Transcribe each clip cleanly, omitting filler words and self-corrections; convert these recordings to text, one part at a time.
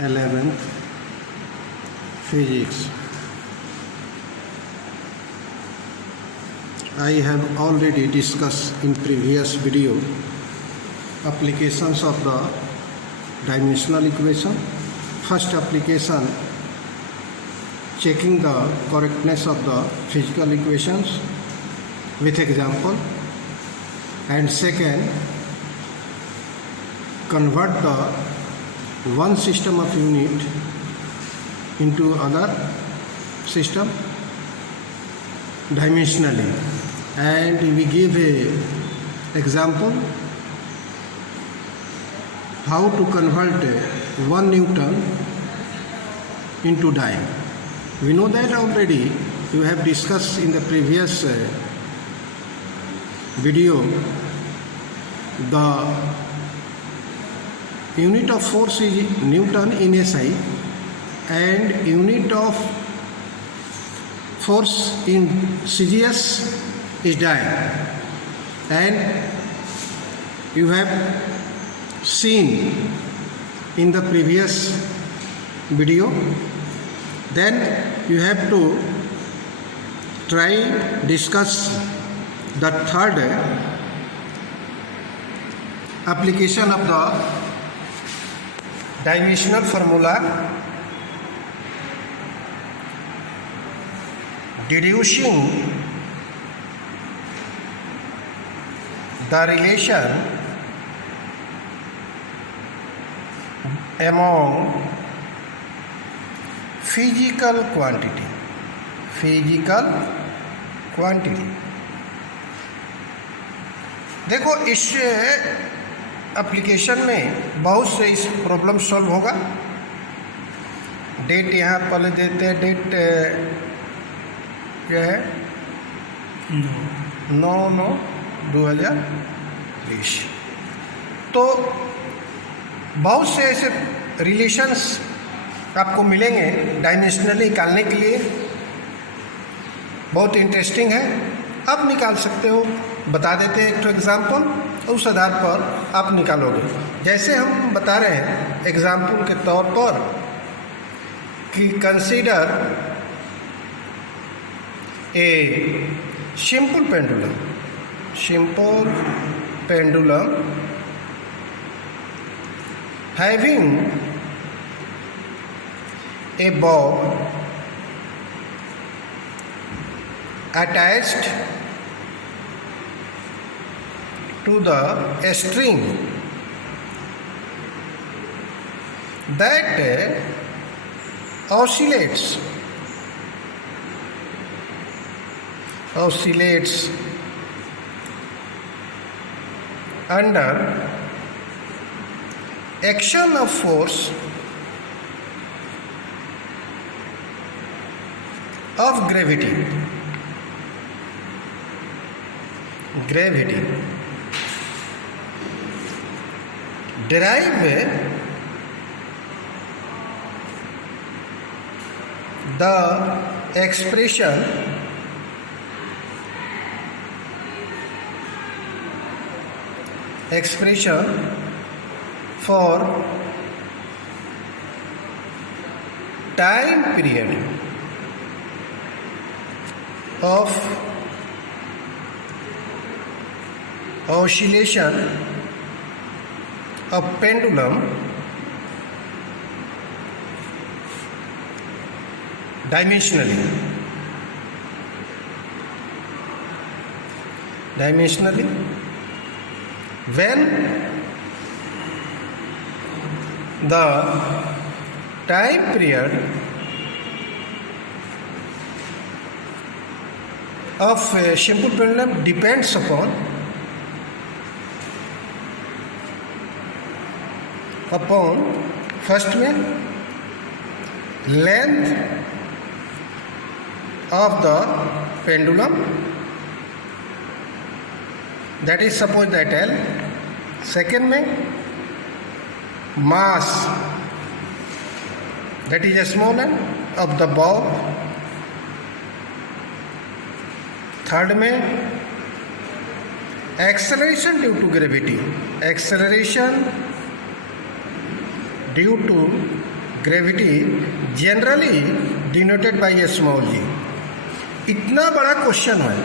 11th Physics. I have already discussed in previous video applications of the dimensional equation. First application, checking the correctness of the physical equations with example, and second, convert the one system of unit into other system dimensionally, and we give a example how to convert 1 Newton into dyne. We know that already. You have discussed in the previous video. The unit of force is Newton in SI and unit of force in CGS is dyne, and you have seen in the previous video. Then you have to discuss the third application of the dimensional formula, deducing the relation among physical quantity. देखो, इस application में बहुत से इस problem solve होगा. Date यहाँ पहले देते हैं. डेट क्या है? 9/9/2020. तो बहुत से ऐसे रिलेशंस आपको मिलेंगे डायमेंशनली निकालने के लिए. बहुत इंटरेस्टिंग है. आप निकाल सकते हो. बता देते हैं एक तो एग्जाम्पल, उस आधार पर आप निकालोगे. जैसे हम बता रहे हैं एग्जाम्पल के तौर पर कि consider a simple pendulum having a bob attached to the string that oscillates under action of force of gravity. Derive the expression for time period of oscillation of pendulum dimensionally when the time period of a simple pendulum depends upon first में length of the pendulum, that is suppose that L. Second में mass, that is a small m of the bob. Third में acceleration due to gravity, gravity generally denoted by a small G. इतना बड़ा question है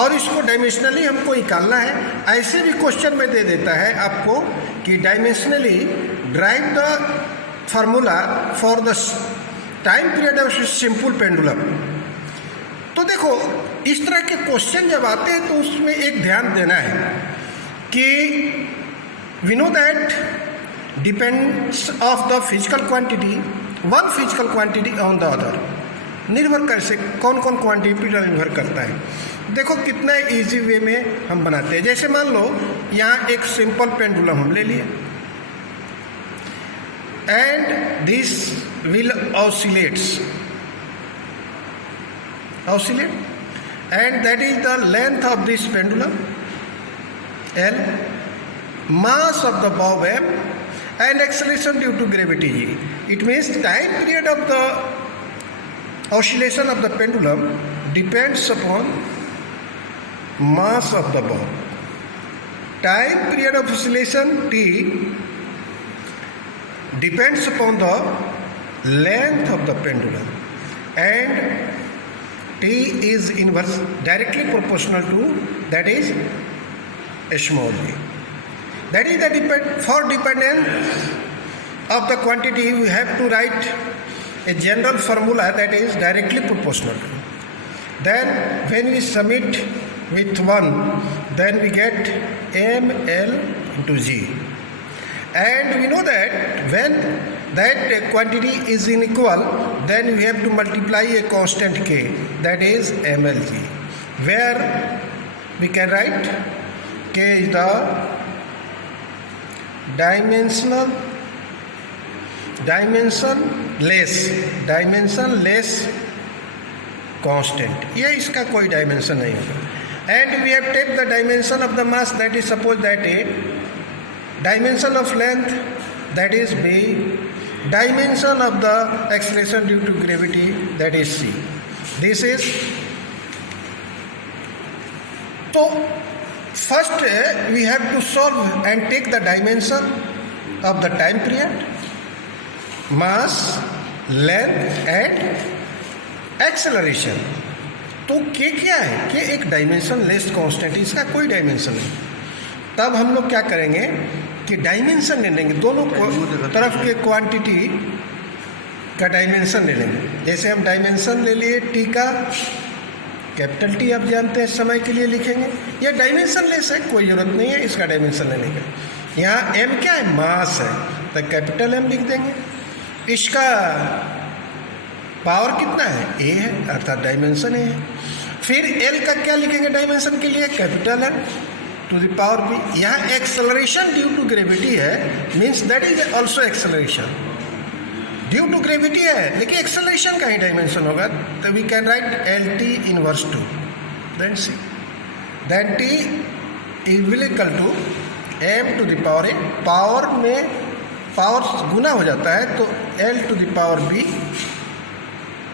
और इसको dimensionally हमको निकालना है। ऐसे भी क्वेश्चन में दे देता है आपको कि dimensionally drive the formula for the time period of simple pendulum. तो देखो इस तरह के क्वेश्चन जब आते हैं तो उसमें एक ध्यान देना है कि we know that depends of the physical quantity, one physical quantity on the other. निर्भर कैसे, कौन कौन क्वांटिटी पर निर्भर करता है। देखो कितना इजी वे में हम बनाते हैं। जैसे मान लो यहाँ एक सिंपल पेंडुलम हम ले लिए and this will oscillate and that is the length of this pendulum L, mass of the bob M and acceleration due to gravity G. It means time period of the oscillation of the pendulum depends upon mass of the bob. Time period of oscillation T depends upon the length of the pendulum and T is inverse directly proportional to, that is small g. That is the for dependence of the quantity we have to write a general formula that is directly proportional to. Then when we sum it with 1, then we get ml into g. And we know that when that quantity is unequal, then we have to multiply a constant k, that is mlg, where we can write k is the dimensionless constant। ये इसका कोई dimension नहीं होगा। And we have take the dimension of the mass, that is suppose that A dimension of length, that is b, dimension of the acceleration due to gravity, that is c. This is, so first we have to solve and take the dimension of the time period, mass, length and acceleration। तो k क्या है? k एक dimension less constant, इसका कोई dimension नहीं। तब हम लोग क्या करेंगे कि डायमेंशन ले लेंगे, दोनों तरफ के क्वांटिटी का डायमेंशन ले लेंगे। जैसे हम डायमेंशन ले लिए टी का, कैपिटल टी आप जानते हैं समय के लिए लिखेंगे। यह डायमेंशन लेस है, कोई ज़रूरत नहीं है इसका डायमेंशन लेने का। यहाँ एम क्या है? मास है, तो कैपिटल एम लिख देंगे। इसका पावर कितना है? ए है, अर्थात डायमेंशन ए है। फिर एल का क्या लिखेंगे डायमेंशन के लिए? Capital L to the power B. यहाँ एक्सेलरेशन ड्यू टू ग्रेविटी है, means that is also acceleration due to gravity है, लेकिन एक्सेलरेशन का ही डायमेंशन होगा। तो we can write L T inverse two, then C, then T is will equal to M to the power A. Power में power गुना हो जाता है, तो L to the power B,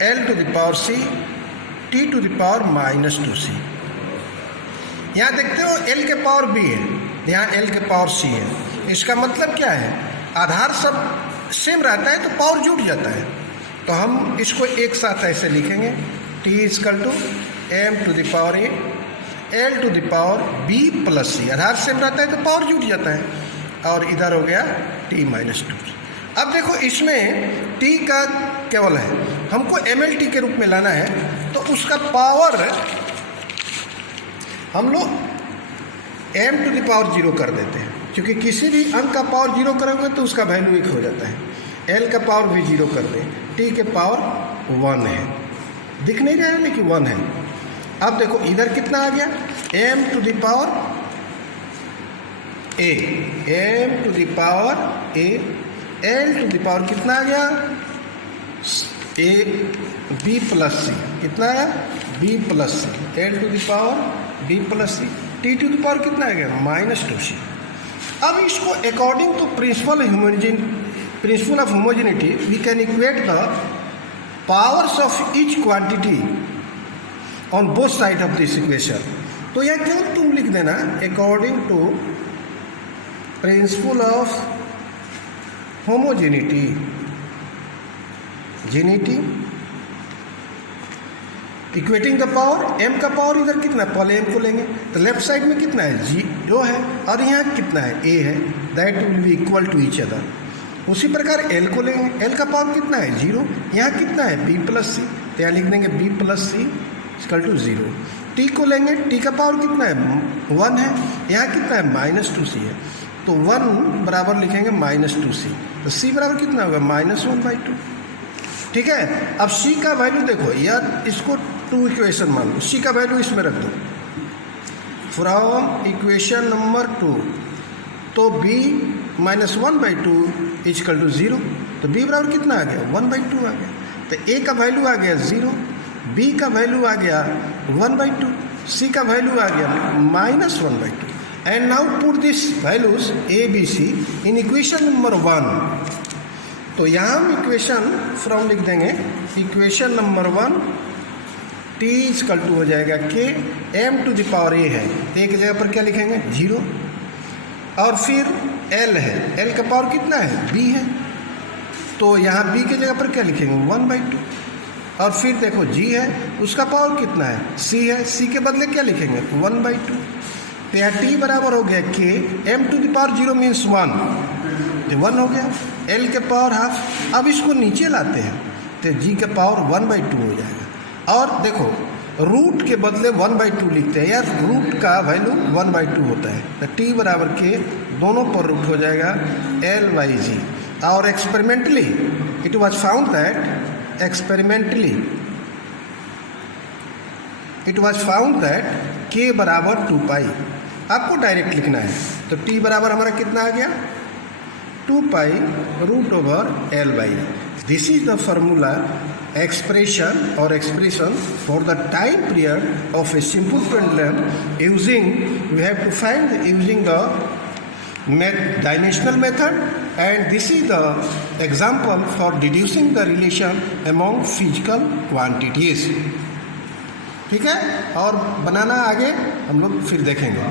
L to the power C, T to the power minus two C. यहाँ देखते हो L के पावर बी है, यहाँ एल के पावर सी है। इसका मतलब क्या है? आधार सब सेम रहता है तो पावर जुड़ जाता है। तो हम इसको एक साथ ऐसे लिखेंगे, T equal to M to the power A, L to the power B plus C. आधार सेम रहता है तो पावर जुड़ जाता है, और इधर हो गया टी माइनस टू। अब देखो इसमें टी का केवल है, हमको एम एल टी के रूप में लाना है, तो उसका पावर हम लोग m टू द पावर 0 कर देते हैं, क्योंकि किसी भी अंक का पावर 0 करेंगे तो उसका वैल्यू 1 हो जाता है। l का पावर भी 0 कर दें, t के पावर 1 है, दिख नहीं रहा है लेकिन 1 है। अब देखो इधर कितना आ गया? m to the power a, m to the power a, l to the power कितना आ गया? a b प्लस सी, कितना आया? b plus C, l to the power b plus C, T to the power कितना आ गया? Minus two C. अब इसको according to principle of homogeneity we can equate the powers of each quantity on both side of this equation. तो यह केवल तुम लिख देना according to principle of homogeneity जेनिटी इक्वेटिंग द पावर, m का पावर इधर कितना है, पहले m को लेंगे तो लेफ्ट साइड में कितना है, 0 है, और यहाँ कितना है, a है, that will be equal to each other. उसी प्रकार l को लेंगे, l का पावर कितना है, 0, यहाँ कितना है, b प्लस सी, तो यहाँ लिख देंगे b plus C equal to 0। t को लेंगे, t का पावर कितना है, 1 है, यहाँ कितना है, -2c है, तो 1 बराबर लिखेंगे -2c, तो c बराबर कितना होगा, -1/2। ठीक है, अब c का वैल्यू देखो यार, इसको 2 इक्वेशन मान लो, c का वैल्यू इसमें रख दो फ्रॉम इक्वेशन नंबर 2, तो b -1/2 इक्वल टू 0, तो b बराबर कितना आ गया, 1/2 आ गया, तो a का वैल्यू आ गया 0, b का वैल्यू आ गया 1/2, c का वैल्यू आ गया -1/2। And now put this values a b c in equation number 1। तो यहाँ हम इक्वेशन फ्रॉम लिख देंगे, equation number 1 t equal to हो जाएगा k, m to the power a है, a की जगह पर क्या लिखेंगे, 0, और फिर l है, l का पावर कितना है, b है, तो यहाँ b की जगह पर क्या लिखेंगे, 1/2, और फिर देखो g है, उसका पावर कितना है, c है, c के बदले क्या लिखेंगे, 1/2, तो यहाँ t बराबर हो गया k, m to the power 0 means 1, तो 1 हो गया, l के पावर हाफ। अब इसको नीचे लाते हैं तो g का पावर 1/2 हो जाएगा, और देखो रूट के बदले 1/2 लिखते हैं यार, रूट का वैल्यू 1/2 होता है, तो t बराबर के दोनों पर रूट हो जाएगा l/g। और experimentally it was found that k बराबर 2 पाई, आपको डायरेक्ट लिखना है, तो t बराबर हमारा कितना आ गया, 2 pi root over l/l। This is the formula expression for the time period of a simple pendulum we have to find using the dimensional method, and this is the example for deducing the relation among physical quantities। ठीक है, और बनाना आगे हम लोग फिर देखेंगे।